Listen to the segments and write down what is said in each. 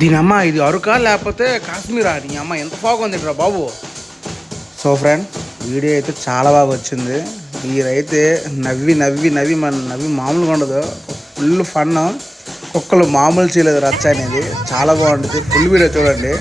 దీని అమ్మ ఇది అరుకా లేకపోతే కాశ్మీరా? దీని అమ్మ ఎంత బాగుంది రా బాబు. సో ఫ్రెండ్, వీడియో అయితే చాలా బాగా వచ్చింది. మీరైతే నవ్వి నవ్వి నవ్వి నవ్వి మామూలుగా ఉండదు. Full fun. కుక్కలు మామూలు చేయలేదు రచ్చ అనేది. చాలా బాగుంటుంది. ఫుల్ వీడియో చూడండి.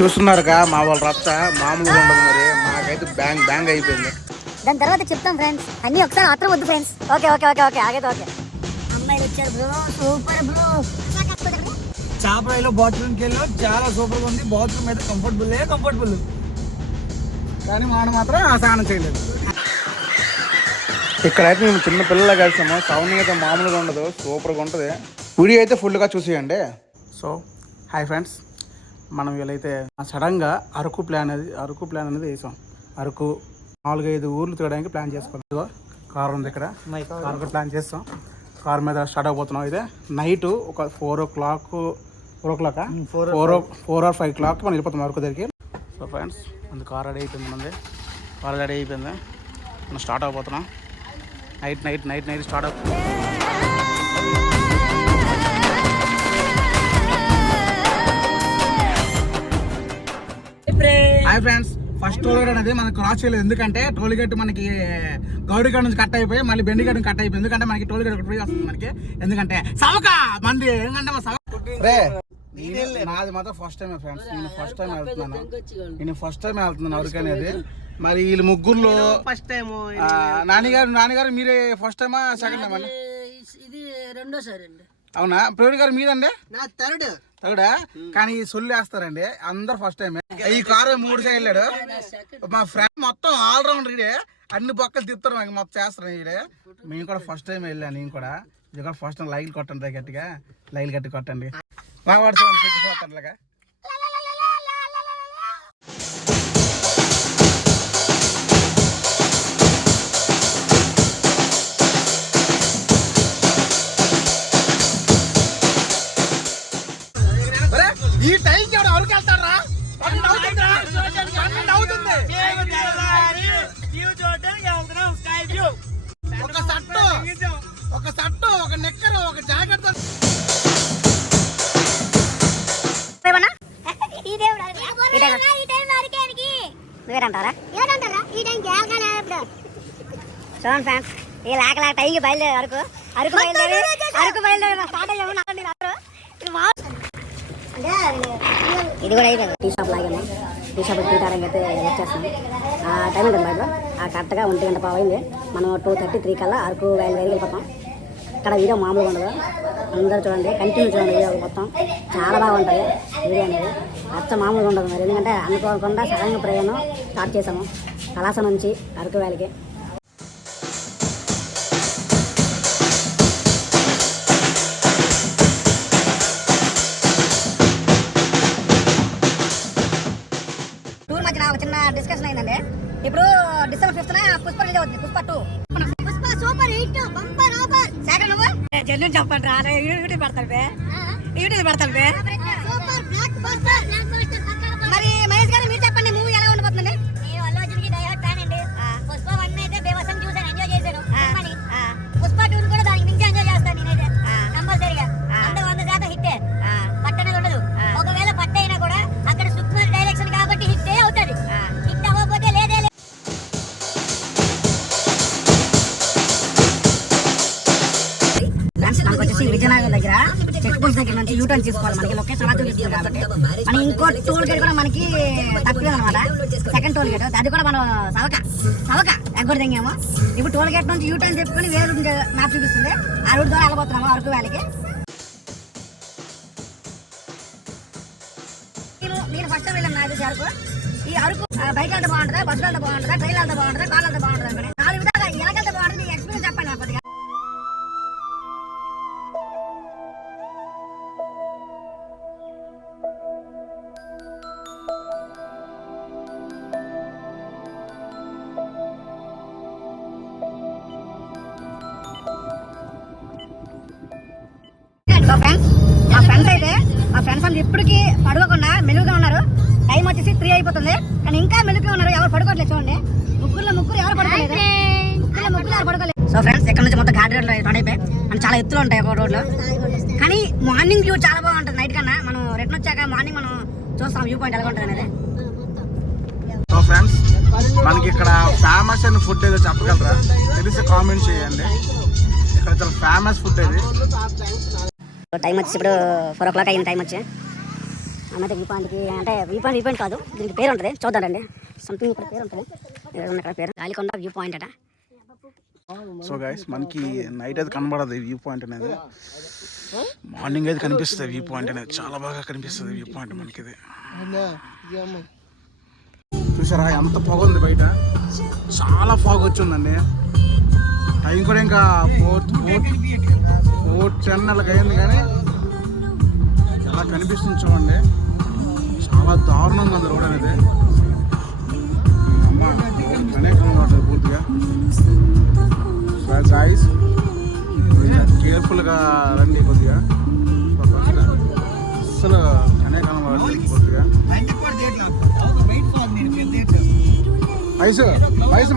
చూస్తున్నారుగా మా వాళ్ళ రచ్చ మామూలుగా ఉండదు. మరి మాకైతే బ్యాంగ్ బ్యాంగ్ అయిపోయింది. దాని తర్వాత చెప్తాం ఫ్రెండ్స్. అన్ని ఒకసారి మాత్రం వద్దు friends. Okay okay okay okay ఆగైతే ఓకే. అమ్మాయిలు వచ్చారు బ్రో, సూపర్ బ్రో. చాపరాయిలో బాత్రూమ్కి వెళ్ళి చాలా సూపర్గా ఉంది. బాత్రూమ్ అయితే కంఫర్టబుల్, కానీ మనం మాత్రం స్నానం చేయలేదు. ఇక్కడైతే మేము చిన్న పిల్లలు కలిసాము. సౌండ్ అయితే మామూలుగా ఉండదు, సూపర్గా ఉంటుంది. వీడియో అయితే ఫుల్గా చూసేయండి. సో హాయ్ ఫ్రెండ్స్, మనం వీళ్ళైతే సడన్గా అరకు ప్లాన్ అనేది వేసాం. అరకు 4-5 ఊర్లు తిరగడానికి ప్లాన్ చేసుకోవాలి. కార్ ఉంది ఇక్కడ, కార్ కూడా ప్లాన్ చేస్తాం. కార్ మీద స్టార్ట్ అయిపోతున్నాం. అయితే నైట్ ఒక 4 or 5 o'clock మనం వెళ్ళిపోతాం అరకు దగ్గరికి. సో ఫ్రెండ్స్, మన కార్ రెడీ అయిపోయింది. మనం స్టార్ట్ అయిపోతున్నాం. నైట్ స్టార్ట్ అవుతుంది. Hi friends, first toll gate అనేది మనకు క్రాస్ చేయలేదు. ఎందుకంటే టోల్ గేట్ మనకి గౌడీగఢ్ నుంచి కట్ అయిపోయి మళ్ళీ బెండిగఢ్ కట్ అయిపోయి. ఎందుకంటే మనకి టోల్ గేట్ ఒకటి ఫ్రీ వస్తుంది మనకి. ఎందుకంటే సవక మంది ఎందుకంటే మా నాది మాత్రం ఫస్ట్ టైం ఫ్రెండ్స్. నేను ఫస్ట్ టైం వెళ్తున్నాను అరకు అనేది. మరి వీళ్ళు ముగ్గురులో ఫస్ట్ టైం. నాన్నగారు మీరే ఫస్ట్ టైమా సెకండ్ టైమా? ఇది రెండోసారి అండి. అవునా? ప్రవీణ్ గారు మీదండి? నా థర్డా? కానీ సొల్లు వేస్తారండి అందరు ఫస్ట్ టైం. ఈ కారు 3 సార్లు వెళ్ళాడు మా ఫ్రెండ్. మొత్తం ఆల్రౌండర్ ఇడే, అన్ని పక్కలు తిప్పుతారు మాకు మొత్తం చేస్తారు ఇడే. మేము కూడా ఫస్ట్ టైం వెళ్ళాను. నేను కూడా ఇది కూడా ఫస్ట్ టైం. లైలు కొట్టండి, గట్టిగా లైలు గట్టి కొట్టండి. బాగా పడుతుంది. ఈ టైంకి ఎవరు అరకు వెళ్తారా? ఒక సట్టు, ఒక నెక్కరు, ఒక జాకెట్. చూడండి ఫ్రెండ్స్, ఈ లేక టైంకి బయలుదేరి అరకు బయలుదేరి స్టార్ట్ అయ్యాము. ఇది కూడా అయిపోయింది. టీ షాప్ లాగానే టీ షాప్ టీ తారంగా అయితే వచ్చేస్తాం. ఆ టైం ఉంటుంది బయట. ఆ కరెక్ట్గా 1 గంట పోయింది. మనం 2:33 కల్లా అరకు వెళ్ళిపోతాం. ఇక్కడ వీడియో మామూలుగా ఉండదు. అందరూ చూడండి, కంటిన్యూ చూడండి వీడియో మొత్తం. చాలా బాగుంటుంది వీడియో అనేది. అచ్చ మామూలుగా ఉండదు. మరి ఎందుకంటే అనుకోకుండా సడన్గా ప్రయాణం స్టార్ట్ చేసాము కళాస నుంచి అరకు వ్యాలీకి. చిన్న డిస్కషన్ అయిందండి. ఇప్పుడు December 5th పుష్ప రిలీజ్ అవుతుంది. Pushpa 2 super hit bumper offer. Second నువ్వు జల్లు చెప్పండి రా. యూట్యూబ్ పెడతాను సూపర్ బ్లాక్ బస్టర్. మరి మహేష్ గారు మీరు చెప్పండి, మూవీ ఎలా ఉండబోతుందండి? నేను అల్లు అర్జున్ కి డైరెక్ట్ ఫ్యాన్ అండి. పుష్ప 1 అయితే బేవసం చూసాను, ఎంజాయ్ చేశాను. పుష్ప 2 కూడా దానికి మించి ఎంజాయ్ చేస్తాను నేనైతే కంపల్సరీగా. 100% హిట్. పట్టనేది ఉండదు. ఒకవేళ పట్ట అయినా కూడా అక్కడ సుకుమార్ డైరెక్షన్ కాబట్టి హిట్ అవుతుంది. హిట్ అవ్వకపోతే లేదే. మనకు వచ్చేసి విజయనగరం దగ్గర చెక్ పోస్ట్ దగ్గర నుంచి యూటర్న్ తీసుకోవాలి. మనకి లొకేషన్ అలా చూపిస్తుంది కాబట్టి మనం ఇంకో టోల్ గేట్ కూడా మనకి తక్కువ అనమాట. సెకండ్ టోల్ గేట్ అది కూడా మనం సవక ఎగ్గొడి దిగాము. ఇప్పుడు టోల్ గేట్ నుంచి యూటర్న్ చెప్పుకొని వేరే రూట్ మ్యాప్ చూపిస్తుంది. ఆ రూట్ ద్వారా వెళ్ళబోతున్నాము అరకు వ్యాలీకి. నేను ఫస్ట్ టైం వెళ్ళాను నాకు తెలిసి అరకు. ఈ అరకు బైక్ వెళ్తే బాగుంటుందా, బస్సు వెళ్తే బాగుంటుందా, ట్రైన్ వెళ్తే బాగుంటుందా, కార్ వెళ్తే బాగుంటుందా అనుకుని 4 విధాలుగా ఎలాగెళ్తే బాగుంటుంది. మీ ఎక్స్పీరియన్స్ చెప్పండి నాకు కొద్దిగా. సో ఫ్రెండ్స్ మా ఫ్రెండ్స్ అందరూ ఇప్పటికీ పడుకోకుండా మెలుగుగా ఉన్నారు. టైం వచ్చేసి 3 అయిపోతుంది కానీ ఇంకా మెలుగుగా ఉన్నారు. ఎవరు పడుకోవట్లేదు చూడండి. ముగ్గురు ఎవరు పడుకోలేదు. సో ఫ్రెండ్స్ ఇక్కడ నుంచి మొత్తం ఘాట్ రోడ్లు రన్ అయిపోయి అండ్ చాలా ఎత్తులు ఉంటాయి ఒక రోడ్లో. కానీ మార్నింగ్ వ్యూ చాలా బాగుంటుంది. నైట్ కన్నా మనం రిటర్న్ వచ్చాక మార్నింగ్ మనం చూస్తాం వ్యూ పాయింట్ ఎలా ఉంటుంది అనేది. సో ఫ్రెండ్స్ మనకి ఇక్కడ ఫేమస్ అయిన ఫుడ్ ఏదో చెప్పగలరా? తెలిసి కామెంట్ చేయండి. ఇక్కడ చాలా ఫేమస్ ఫుడ్ ఇది. టైం వచ్చి ఇప్పుడు 4 o'clock అయింది. టైం వచ్చి అన్నైతే వ్యూ పాయింట్కి అంటే వ్యూ పాయింట్ కాదు, దీనికి పేరు ఉంటుంది. చూద్దాండి సంథింగ్ ఇక్కడ పేరు ఉంటుంది. ఇక్కడ పేరు గాలికొండ వ్యూ పాయింట్ అట. సో గైస్ మనకి నైట్ అయితే కనబడదు వ్యూ పాయింట్ అనేది. మార్నింగ్ అయితే కనిపిస్తుంది వ్యూ పాయింట్ అనేది. చాలా బాగా కనిపిస్తుంది వ్యూ పాయింట్ మనకి ఇది. చూసారా ఎంత పొగ ఉంది బయట. చాలా ఫాగ్ వచ్చిందండి. టైం కూడా ఇంకా 4:10 అలాగ అయింది కానీ ఎలా కనిపిస్తుంది చూడండి. చాలా దారుణంగా ఉంది రోడ్ అనేది. అమ్మ అనేకం ఉంటుంది పూర్తిగా. గాయస్ కేర్ఫుల్గా రండి కొద్దిగా. అసలు అనేకం కొద్దిగా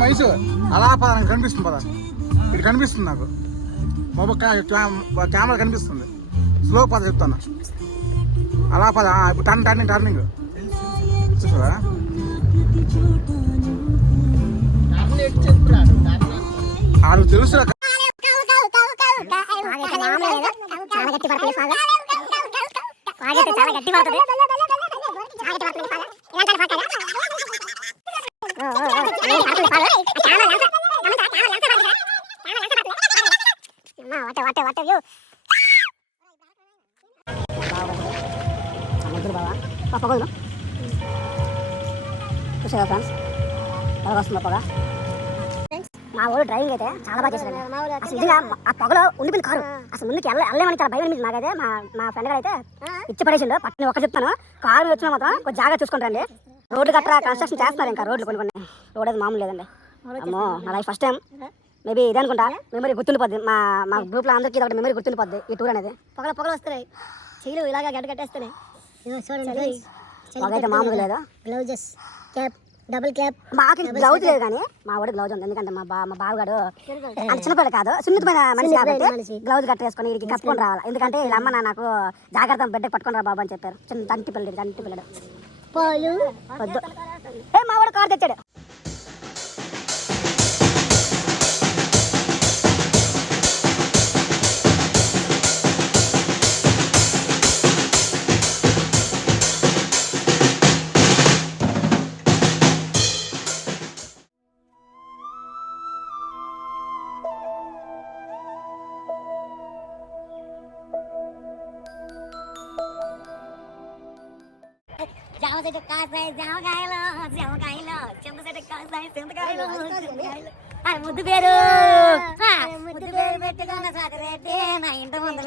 మైసు అలా పద నాకు కనిపిస్తుంది. పద ఇది కనిపిస్తుంది నాకు. మొబైల్ కెమెరా కనిపిస్తుంది. స్లో పద చెప్తాను. అలా పద. ఇప్పుడు టర్నింగ్ చూసారా? ఆడు తెలుసు. చూసారా ఫ్రెండ్స్ బాగా వస్తుంది పొగ. మా ఊరు డ్రైవింగ్ అయితే చాలా బాగా చేశారు. అసలు నిజంగా ఆ పొగలో ఉండిపోయింది కారు. అసలు ముందుకు వెళ్ళలేమని చాలా భయం అనిపించింది నాకైతే. మా ఫ్రెండ్ గారు అయితే ఇచ్చి పడేసిండు. పక్కన ఒక్క చెప్తాను, కారు మీద వచ్చిన మాత్రం కొంచెం జాగ్రత్త చూసుకుంటారండి. రోడ్లు గట్రా కన్స్ట్రక్షన్ చేస్తున్నారు. ఇంకా రోడ్లు కొన్ని రోడ్ అయితే మామూలు లేదండి. అమ్మో నా లైఫ్ ఫస్ట్ టైం. మేబీ ఇదే అనుకుంటా మెమరీ గుర్తుండిపోద్ది. మా గ్రూప్లో అందరికీ ఒకటి మెమరీ గుర్తుండిపోద్ది ఈ టూర్ అనేది. పొగలు వస్తున్నాయి. చెయ్యిలు ఇలాగా గడ్డ కట్టేస్తున్నాయి. చూడండి పొగ అయితే మామూలు లేదు. Gloves cap double cap. మాకు గ్లౌజ్ లేదు కానీ మా వాడు గ్లౌజ్ ఉంది. ఎందుకంటే మా బావగాడు అంటే చిన్నపిల్లలు కాదు, సున్నితమైన మనిషి కాబట్టి గ్లౌజ్ కట్టేసుకొని వీడికి కప్పుకొని రావాలి. ఎందుకంటే వీళ్ళ అమ్మ నాకు జాగ్రత్త బిడ్డ పట్టుకొని రా బాబు అని చెప్పారు. చిన్న తంటి పిల్లడు వద్దు. మా వాడు కారు తెచ్చాడు. ముద్దు పేరు పెట్టుకున్న సాగరెడ్డి నా ఇంటి ముందు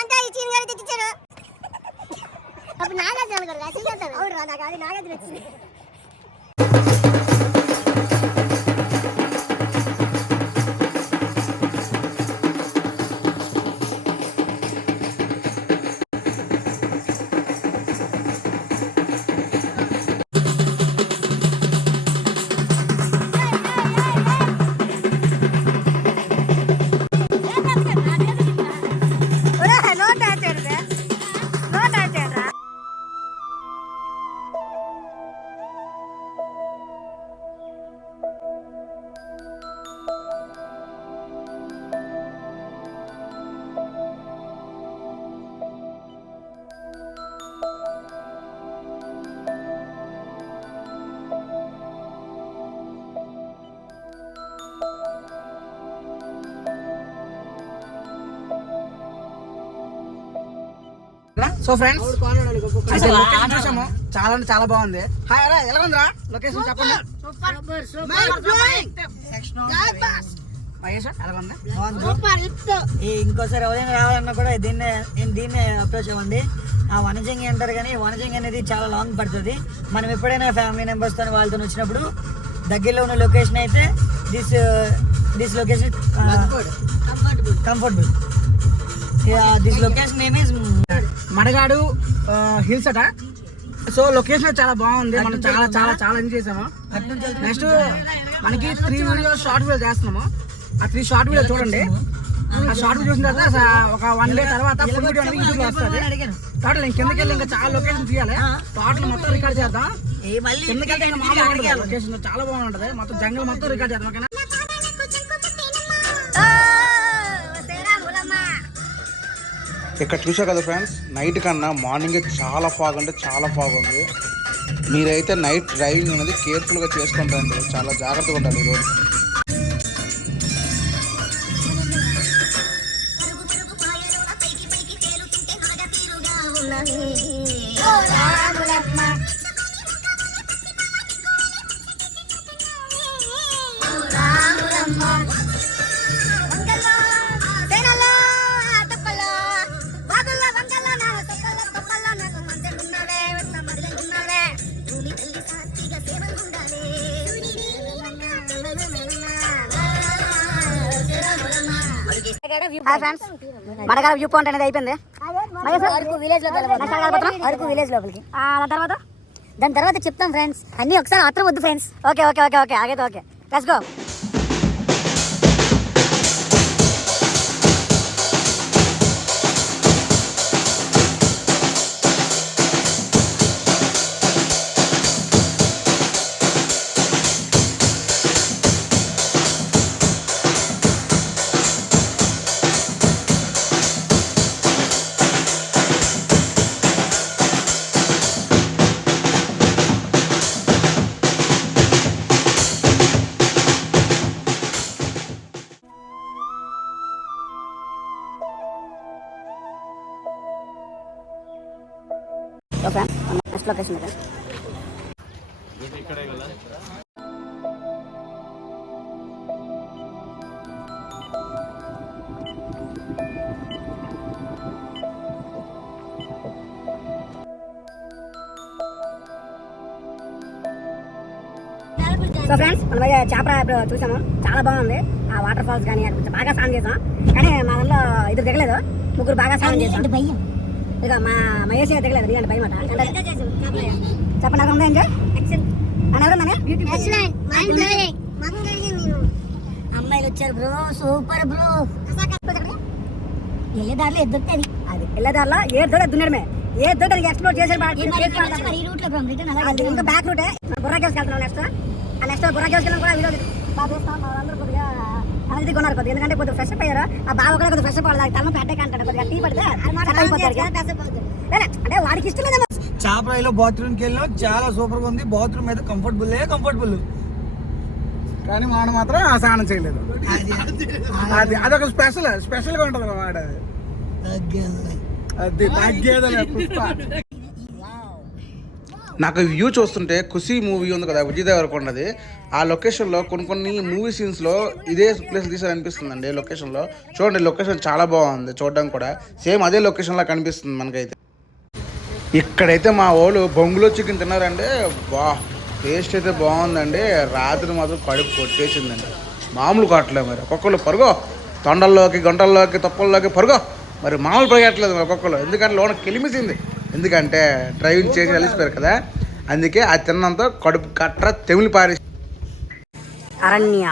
అంతా ఈ చీన్ గారు తెచ్చారు. అప్పుడు నాగార్జున వచ్చింది. సో ఫ్రెండ్స్ చూసాము, చాలా అంటే చాలా బాగుంది. హాయ్ అరా, ఎలా ఉందిరా లొకేషన్ చెప్పండి. ఇంకోసారి ఎవరైనా రావాలన్నా కూడా దీన్నే అప్రోచ్ అవ్వండి. ఆ వనజంగి అంటారు కానీ వనజంగి అనేది చాలా లాంగ్ పడుతుంది. మనం ఎప్పుడైనా ఫ్యామిలీ మెంబర్స్తో వాళ్ళతో వచ్చినప్పుడు దగ్గరలో ఉన్న లొకేషన్ అయితే this location comfortable. This location name is Madagadu hills అట. సో లొకేషన్ చాలా బాగుంది, మనం చాలా చాలా చాలా ఎంజాయ్ చేసాము. నెక్స్ట్ మనకి 3 వీడియోస్ షార్ట్ వీడియో చేస్తున్నాము. ఆ 3 షార్ట్ వీడియో చూడండి. ఆ షార్ట్ వీడియో చూసిన తర్వాత ఒక 1 డే తర్వాత ఫుల్ వీడియో అనేది యూట్యూబ్లో వస్తుంది. టోటల్ కిందకి వెళ్ళి ఇంకా చాలా లొకేషన్ తీయాలి. టోటల్ మొత్తం రికార్డ్ చేద్దాం. కిందకి వెళ్తే ఇంకా మామూలుగా ఉంటుంది లొకేషన్, చాలా బాగుంటుంది. మొత్తం జంగల్ మొత్తం రికార్డ్ చేద్దాం. ఓకేనా? ఇక్కడ చూసా కదా ఫ్రెండ్స్, నైట్ కన్నా మార్నింగే చాలా ఫాగ్ అంటే చాలా ఫాగ్ ఉంది. మీరైతే నైట్ డ్రైవింగ్ అనేది కేర్ఫుల్గా చేసుకుంటారండి, చాలా జాగ్రత్తగా ఉండాలి ఈ road. Hi friends, Madagada view point అనేది అయిపోయింది. అరకు విలేజ్ లోపలికి దాని తర్వాత చెప్తాం ఫ్రెండ్స్. అన్ని ఒకసారి మాత్రం వద్దు friends. Okay okay okay okay ఆగైతే okay, let's go. Next location ಇದೆ. సో ఫ్రెండ్స్, మనం చేపర ఇప్పుడు చూసాము, చాలా బాగుంది. ఆ వాటర్ ఫాల్స్ కానీ కొంచెం బాగా స్నానం చేసాం. కానీ మా దాంట్లో ఇద్దరు దిగలేదు, 3 బాగా స్నానం చేసాం. ఇక మా మహేష్ దిగలేదు, దిగండి భయం అట. చెప్పండి, అక్కడ ఉందా ఎంజాయ్? అమ్మాయిలు వచ్చారు బ్రో, సూపర్ బ్రో. వెళ్ళేదారిలో ఎద్దుతుంది, అది వెళ్ళేదారిలో ఏ దొడ దున్నడమే, ఏ దొడ ఎక్స్ప్లోర్ చేసే ఇంకా బ్యాక్ రూటే. బుర్రా కేవ్స్కి వెళ్తున్నాం. నెక్స్ట్ బుర్రా కేవ్స్కి వెళ్ళడం కూడా వీడియో బాగా చేస్తాం. వాళ్ళందరూ కొద్దిగా అనేది కొన్నారు కొద్దిగా, ఎందుకంటే కొద్దిగా ఫ్రెష్ అప్ అయ్యారు. ఆ బాగా కూడా కొద్దిగా ఫ్రెష్ అప్ అవ్వాలి, తల పెట్టే అంటాడు. కొద్దిగా టీ పడితే అంటే వాడికి ఇష్టం లేదేమో. చాపరాయిలో బాత్రూమ్కి వెళ్ళాం, చాలా సూపర్ గా ఉంది. బాత్రూమ్ అయితే కంఫర్టబుల్, కానీ వాడు మాత్రం స్నానం చేయలేదు. అది అదొక స్పెషల్ గా ఉంటుంది వాడు. అది తగ్గేదలే పుష్ప. నాకు వ్యూ చూస్తుంటే ఖుషి మూవీ ఉంది కదా, విజయ్ దేవరకొండది. ఆ లొకేషన్లో కొన్ని మూవీ సీన్స్లో ఇదే ప్లేస్ తీసారనిపిస్తుందండి. లొకేషన్లో చూడండి, లొకేషన్ చాలా బాగుంది చూడడానికి కూడా. సేమ్ అదే లొకేషన్లో కనిపిస్తుంది మనకైతే. ఇక్కడైతే మా వాళ్ళు బొంగులో చికెన్ తిన్నారంటే బా, టేస్ట్ అయితే బాగుందండి. రాత్రి మాత్రం కడుపు కొట్టేసిందండి, మామూలు కొట్టలేదు. మరి ఒక్కొక్కరు పరుగో, తొండల్లోకి గంటల్లోకి తొప్పల్లోకి పరుగో. మరి మామూలు పరిగెట్టలేదు మరి ఒక్కొక్కరు, ఎందుకంటే లోన కెలిమిసింది. ఎందుకంటే డ్రైవింగ్ చేసి కలిసిపోయారు కదా, అందుకే ఆ తిన్నంతో కడుపు కట్ట తెమిలి పారేసి. అరణ్య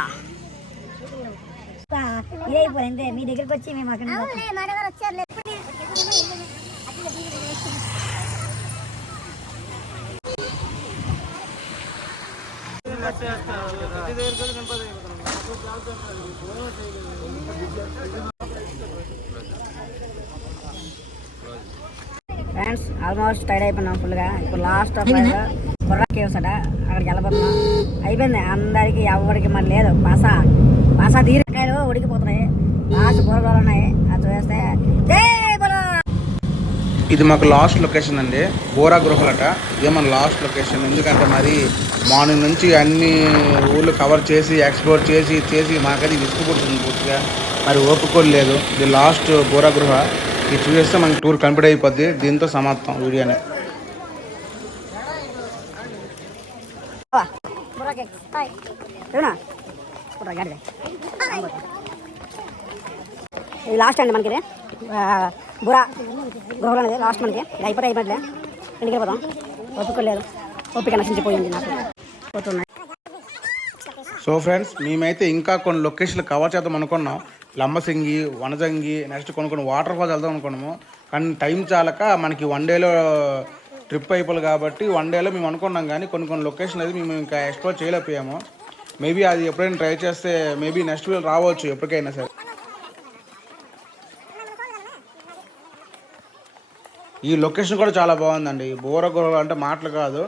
ఇదైపోయింది మీ దగ్గరికి వచ్చి మేము అక్కడ ఫ్రెండ్స్ ఆల్మోస్ట్ టైడ్ అయిపోయినాం ఫుల్గా. ఇప్పుడు లాస్ట్ బుర్రా కేవ్స్ అట, అక్కడికి వెళ్ళబోతున్నాం. అయిపోయింది అందరికి, ఎవరికి మరి లేదు. బాసా తీరకాయలు ఉడికిపోతున్నాయి, లాస్ట్ బుర్రలు ఉన్నాయి. అది చూస్తే ఇది మాకు లాస్ట్ లొకేషన్ అండి, బోరా గృహాలట. ఇదే మన లాస్ట్ లొకేషన్. ఎందుకంటే మరి మార్నింగ్ నుంచి అన్ని ఊళ్ళు కవర్ చేసి ఎక్స్ప్లోర్ చేసి మాకది విసుగుపడుతుంది పూర్తిగా, మరి ఓపుకోలేదు. ఇది లాస్ట్ బోరా గృహ. ఇది చూసేస్తే మనకి టూర్ కంప్లీట్ అయిపోద్ది. దీంతో సమాప్తం వీడియోనే. తీసుకుంటారు గాడిద. ఇది లాస్ట్ అండి మనకి, ఇది బురా గృహలు అనేది లాస్ట్ మనకి. ఇది అయిపోయినట్లే, ఇంటికి వెళ్ళిపోతాం. ఓపిక లేదు, ఓపిక నశించిపోయింది నాకు. పోతున్నాయి. సో ఫ్రెండ్స్, మేమైతే ఇంకా కొన్ని లొకేషన్లు కవర్ చేద్దాం అనుకున్నాం. లంబసింగి, వనజంగి, నెక్స్ట్ కొన్ని వాటర్ ఫాల్స్ వెళ్దాం అనుకున్నాము. కానీ టైం చాలక మనకి 1 డేలో ట్రిప్ అయిపోవాలి కాబట్టి 1 డేలో మేము అనుకున్నాం. కానీ కొన్ని లొకేషన్లు అయితే మేము ఇంకా ఎక్స్ప్లోర్ చేయలేకపోయాము. మేబీ అది ఎప్పుడైనా ట్రై చేస్తే మేబీ నెక్స్ట్ వీక్ రావచ్చు ఎప్పటికైనా సరే. ఈ లొకేషన్ కూడా చాలా బాగుందండి. బోరగృహాలు అంటే మాటలు కాదు.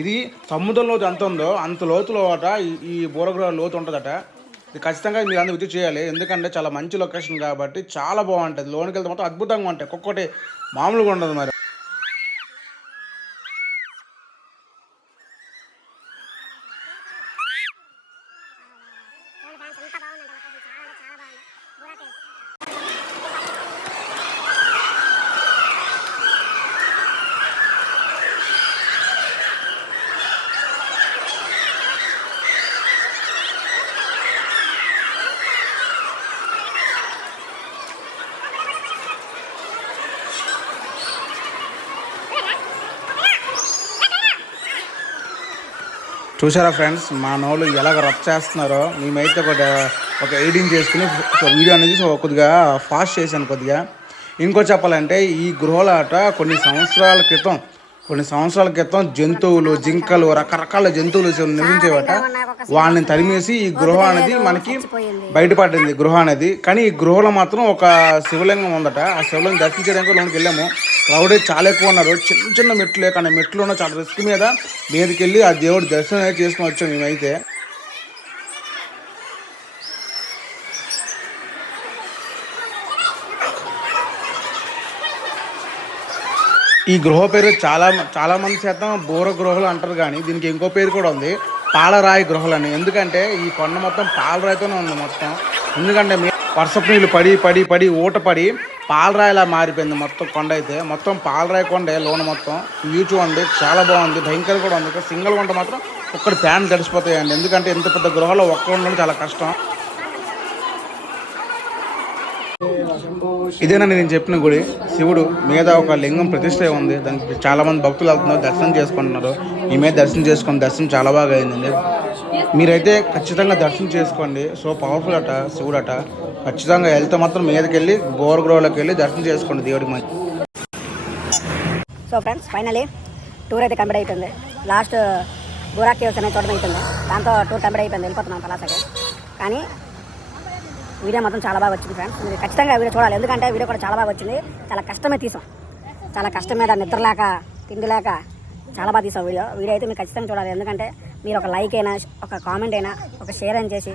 ఇది సముద్రం లోతు ఎంత ఉందో అంత లోతులో అట ఈ బోరగృహాల లోతు ఉంటుందట. ఇది ఖచ్చితంగా మీరు అందరూ విజిట్ చేయాలి. ఎందుకంటే చాలా మంచి లొకేషన్ కాబట్టి చాలా బాగుంటుంది. లోనికి వెళ్తే మొత్తం అద్భుతంగా ఉంటాయి. ఒక్కొక్కటి మామూలుగా ఉండదు మరి. చూసారా ఫ్రెండ్స్, మా నోళ్ళు ఎలాగ రబ్ చేస్తున్నారో. మేమైతే ఒక ఎడిటింగ్ చేసుకుని వీడియో అనేది కొద్దిగా ఫాస్ట్ చేశాను కొద్దిగా. ఇంకో చెప్పాలంటే ఈ గృహాలాట కొన్ని సంవత్సరాల క్రితం జంతువులు, జింకలు, రకరకాల జంతువులు నివసించేవట. వాళ్ళని తరిమేసి ఈ గృహ అనేది మనకి బయటపడింది గృహ అనేది. కానీ ఈ గృహలో మాత్రం ఒక శివలింగం ఉందట. ఆ శివలింగం దర్శించడానికి లోనికి వెళ్ళాము. క్రౌడ్ చాలా ఎక్కువ ఉన్నారు. చిన్న మెట్లు, కానీ మెట్లు ఉన్న చాలా రిస్క్ మీదకి వెళ్ళి ఆ దేవుడు దర్శనం అయితే చేసుకుని వచ్చాం మేమైతే. ఈ గృహ పేరు చాలా మంది శాతం బోర గృహలు అంటారు. కానీ దీనికి ఇంకో పేరు కూడా ఉంది, పాలరాయి గృహలు అని. ఎందుకంటే ఈ కొండ మొత్తం పాలరాయితోనే ఉంది మొత్తం. ఎందుకంటే వర్షపు నీళ్ళు పడి ఊటపడి పాలరాయిలా మారిపోయింది మొత్తం కొండ. అయితే మొత్తం పాలరాయి కొండే లోన మొత్తం. వ్యూ చూడండి, చాలా బాగుంది. భయంకర కూడా ఉంది. సింగిల్ కొండ మాత్రం ఒక్కటి ఫ్యాన్ గడిచిపోతాయండి. ఎందుకంటే ఇంత పెద్ద గృహలో ఒక్క ఉండడం చాలా కష్టం. ఇదేనండి నేను చెప్పిన గుడి. శివుడు మీద ఒక లింగం ప్రతిష్ట ఉంది. దానికి చాలా మంది భక్తులు వెళ్తున్నారు, దర్శనం చేసుకుంటున్నారు. మేమే దర్శనం చాలా బాగా అయిందండి. మీరైతే ఖచ్చితంగా దర్శనం చేసుకోండి. సో పవర్ఫుల్ అట శివుడు అట. ఖచ్చితంగా వెళ్తే మాత్రం మీదకి వెళ్ళి బోరగృహలోకి వెళ్ళి దర్శనం చేసుకోండి దేవుడికి మంచి. సో ఫ్రెండ్స్, ఫైనలీ టూర్ అయితే కంప్లీట్ అయిపోయింది. లాస్ట్ బురా కేవ్స్ అనేది చూడడం అయిపోయింది. దాంతో టూర్ కంప్లీట్ అయిపోయింది. వెళ్ళిపోతున్నాం పలాసకి. కానీ వీడియో మాత్రం చాలా బాగా వచ్చింది ఫ్రెండ్స్. మీరు ఖచ్చితంగా వీడియో చూడాలి. ఎందుకంటే వీడియో కూడా చాలా బాగా వచ్చింది. చాలా కష్టమే తీసాం. చాలా కష్టం మీద నిద్ర లేక తిండి లేక చాలా బాగా తీసాం వీడియో అయితే మీరు ఖచ్చితంగా చూడాలి. ఎందుకంటే మీరు ఒక లైక్ అయినా, ఒక కామెంట్ అయినా, ఒక షేర్ అయినా చేసి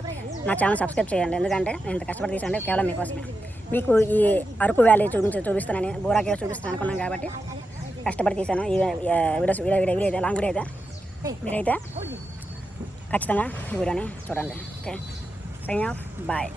నా ఛానల్ సబ్స్క్రైబ్ చేయండి. ఎందుకంటే నేను ఇంత కష్టపడి తీసాను కేవలం మీకోసమే. మీకు ఈ అరకు వ్యాలీ చూపిస్తానని, బోరా కేవ్స్ చూపిస్తాను అనుకున్నాను కాబట్టి కష్టపడి తీసాను ఈ వీడియో అయితే, లాంగ్ వీడియో అయితే. మీరైతే ఖచ్చితంగా ఈ వీడియోని చూడండి. Okay, sign off, bye.